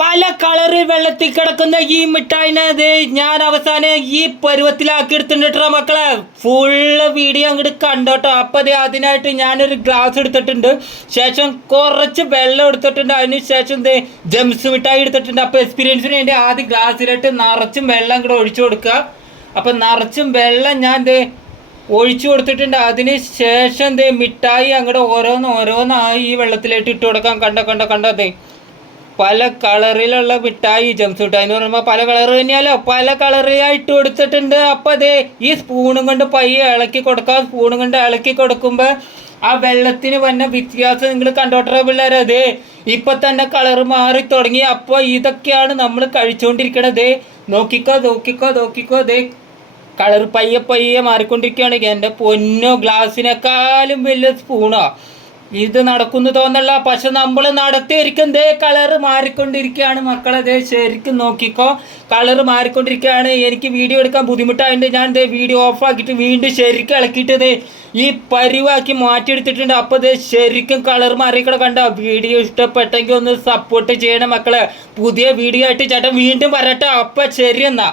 പല കളറിൽ വെള്ളത്തിൽ കിടക്കുന്ന ഈ മിഠായിനെ ഞാൻ അവസാനം ഈ പരുവത്തിലാക്കി എടുത്തിട്ടാ മക്കളെ. ഫുള്ള് വീഡിയോ അങ്ങോട്ട് കണ്ടോട്ടോ. അപ്പം അതിനായിട്ട് ഞാനൊരു ഗ്ലാസ് എടുത്തിട്ടുണ്ട്, ശേഷം കുറച്ച് വെള്ളം എടുത്തിട്ടുണ്ട്, അതിന് ശേഷം ജംസ് മിഠായി എടുത്തിട്ടുണ്ട്. അപ്പോൾ എക്സ്പീരിയൻസിന് വേണ്ടി ആദ്യം ഗ്ലാസ്സിലിട്ട് നിറച്ചും വെള്ളം അങ്ങോട്ട് ഒഴിച്ചു കൊടുക്കുക. അപ്പം നിറച്ചും വെള്ളം ഞാൻ ഒഴിച്ചു കൊടുത്തിട്ടുണ്ട്. അതിന് ശേഷം മിഠായി അങ്ങോട്ട് ഓരോന്നായി ഈ വെള്ളത്തിലേക്ക് ഇട്ട് കൊടുക്കാം. കണ്ടോ പല കളറിലുള്ള മിഠായി, ജംസ് മിഠായി എന്ന് പറയുമ്പോൾ പല കളർ തന്നെയാലോ, പല കളറിലായിട്ട് കൊടുത്തിട്ടുണ്ട്. അപ്പം ഈ സ്പൂണും കൊണ്ട് പയ്യെ ഇളക്കി കൊടുക്കാം. സ്പൂണും കൊണ്ട് ഇളക്കി കൊടുക്കുമ്പോൾ ആ വെള്ളത്തിന് വന്ന വ്യത്യാസം നിങ്ങൾ കണ്ടോട്ടേ പിള്ളേരെ. ഇപ്പം തന്നെ കളർ മാറി തുടങ്ങി. അപ്പോൾ ഇതൊക്കെയാണ് നമ്മൾ കഴിച്ചുകൊണ്ടിരിക്കണത്. നോക്കിക്കോ കളർ പയ്യെ മാറിക്കൊണ്ടിരിക്കുകയാണ്. എൻ്റെ പൊന്നോ, ഗ്ലാസ്സിനേക്കാളും വലിയ സ്പൂണോ ഇത് നടക്കുന്നു തോന്നല്ല. പക്ഷെ നമ്മൾ നടത്തിയിരിക്കും കളർ മാറിക്കൊണ്ടിരിക്കുകയാണ് മക്കളെ. ശരിക്കും നോക്കിക്കോ, കളർ മാറിക്കൊണ്ടിരിക്കുകയാണ്. എനിക്ക് വീഡിയോ എടുക്കാൻ ബുദ്ധിമുട്ടായതുകൊണ്ട് ഞാൻ വീഡിയോ ഓഫാക്കിയിട്ട് വീണ്ടും ശരിക്കും ഇളക്കിയിട്ട് ഈ പരിവാക്കി മാറ്റിയെടുത്തിട്ടുണ്ട്. അപ്പോൾ ശരിക്കും കളർ മാറിക്കട. കണ്ടോ? വീഡിയോ ഇഷ്ടപ്പെട്ടെങ്കിൽ ഒന്ന് സപ്പോർട്ട് ചെയ്യണം മക്കളെ. പുതിയ വീഡിയോ ആയിട്ട് ചേട്ടൻ വീണ്ടും വരട്ടെ. അപ്പം ശരി എന്നാ.